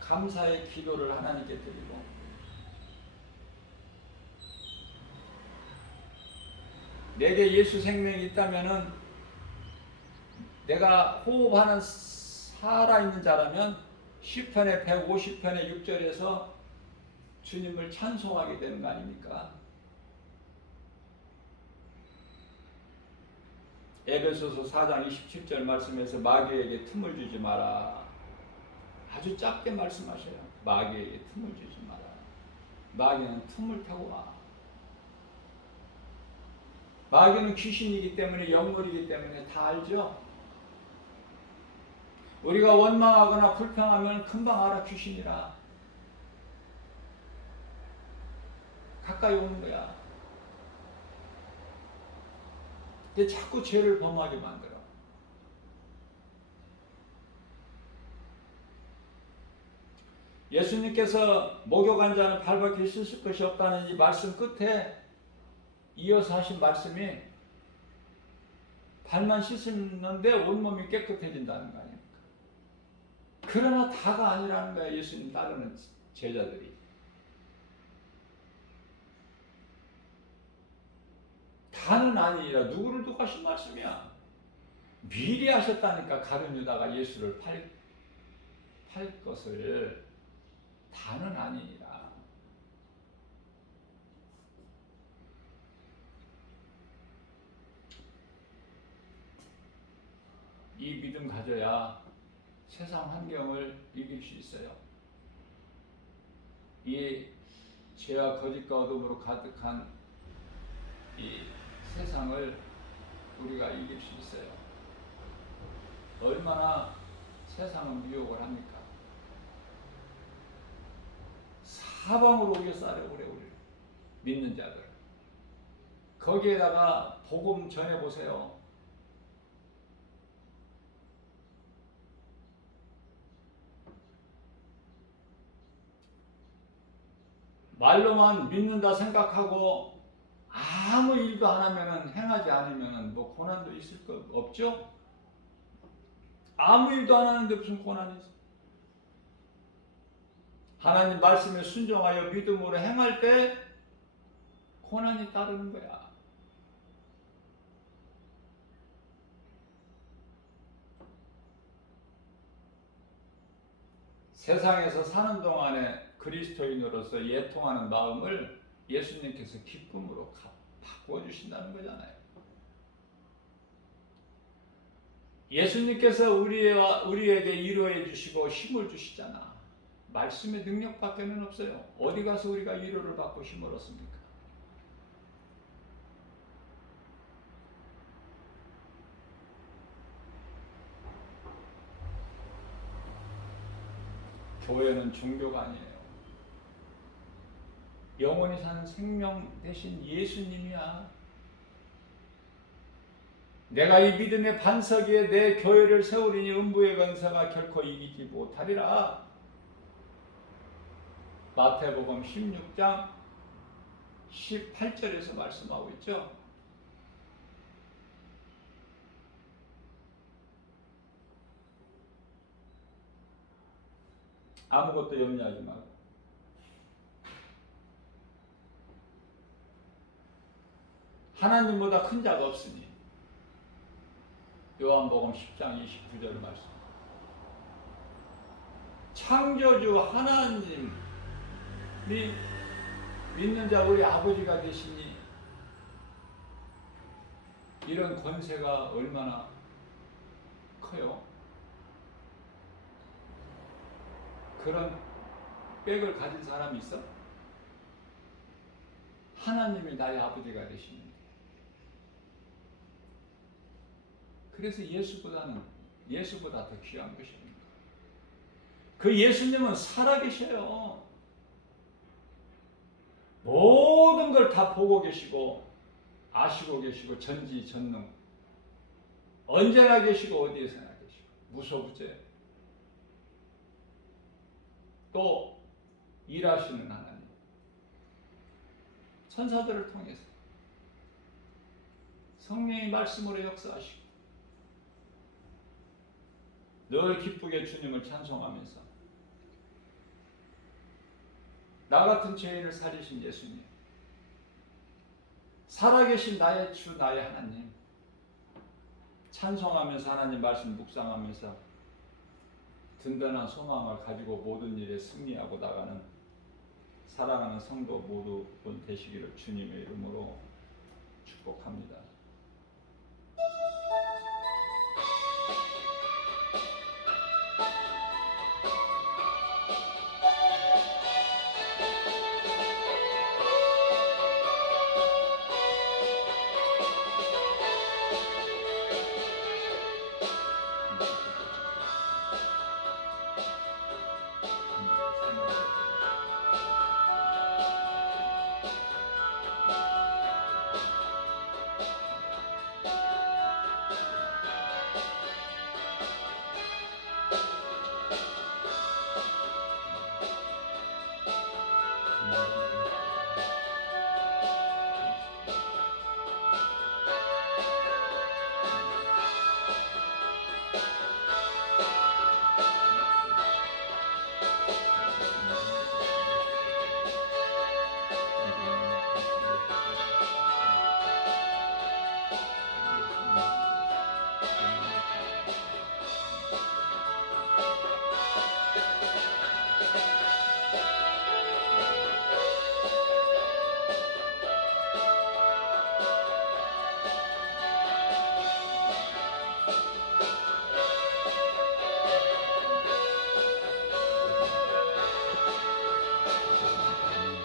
감사의 기도를 하나님께 드리고 내게 예수 생명이 있다면은 내가 호흡하는 살아있는 자라면 시편의 150편의 6절에서 주님을 찬송하게 되는 거 아닙니까? 에베소서 4장 27절 말씀에서 마귀에게 틈을 주지 마라. 아주 짧게 말씀하셔요. 마귀에게 틈을 주지 마라. 마귀는 틈을 타고 와. 마귀는 귀신이기 때문에, 영물이기 때문에 다 알죠? 우리가 원망하거나 불평하면 금방 알아. 귀신이라. 가까이 오는 거야. 근데 자꾸 죄를 범하게 만들어. 예수님께서 목욕한 자는 발밖에 씻을 것이 없다는 이 말씀 끝에 이어서 하신 말씀이 발만 씻었는데 온몸이 깨끗해진다는 거 아닙니까? 그러나 다가 아니라는 거야. 예수님 따르는 제자들이. 다는 아니라 누구를 두고 하신 말씀이야. 미리 하셨다니까. 가룟 유다가 예수를 팔 것을. 다는 아니라. 이 믿음 가져야 세상 환경을 이길 수 있어요. 이 죄와 거짓과 어둠으로 가득한 이 세상을 우리가 이길 수 있어요. 얼마나 세상은 미혹을 합니까? 사방으로 우겨싸려고 그래. 우리 믿는 자들. 거기에다가 복음 전해보세요. 말로만 믿는다 생각하고 아무 일도 안 하면은, 행하지 않으면은 뭐 고난도 있을 거 없죠? 아무 일도 안 하는데 무슨 고난이 있어? 하나님 말씀에 순종하여 믿음으로 행할 때 고난이 따르는 거야. 세상에서 사는 동안에 그리스도인으로서 예통하는 마음을 예수님께서 기쁨으로 바꾸어 주신다는 거잖아요. 예수님께서 우리에게 위로해 주시고 힘을 주시잖아. 말씀의 능력밖에는 없어요. 어디 가서 우리가 위로를 받고 힘을 얻습니까? 교회는 종교가 아니에요. 영원히 사는 생명 대신 예수님이야. 내가 이 믿음의 반석 위에 내 교회를 세우리니 음부의 권세가 결코 이기지 못하리라. 마태복음 16장 18절에서 말씀하고 있죠. 아무것도 염려하지 말고. 하나님보다 큰 자가 없으니. 요한복음 10장 29절 말씀. 창조주 하나님이 믿는 자 우리 아버지가 되시니 이런 권세가 얼마나 커요. 그런 백을 가진 사람이 있어? 하나님이 나의 아버지가 되시는데. 그래서 예수보다 더 귀한 것입니다. 그 예수님은 살아계셔요. 모든 걸 다 보고 계시고 아시고 계시고 전지전능 언제나 계시고 어디에서나 계시고 무소부재 또 일하시는 하나님 천사들을 통해서 성령의 말씀으로 역사하시고 늘 기쁘게 주님을 찬송하면서 나 같은 죄인을 살리신 예수님 살아계신 나의 주 나의 하나님 찬송하면서 하나님 말씀 묵상하면서 든든한 소망을 가지고 모든 일에 승리하고 나가는 사랑하는 성도 모두 되시기를 주님의 이름으로 축복합니다.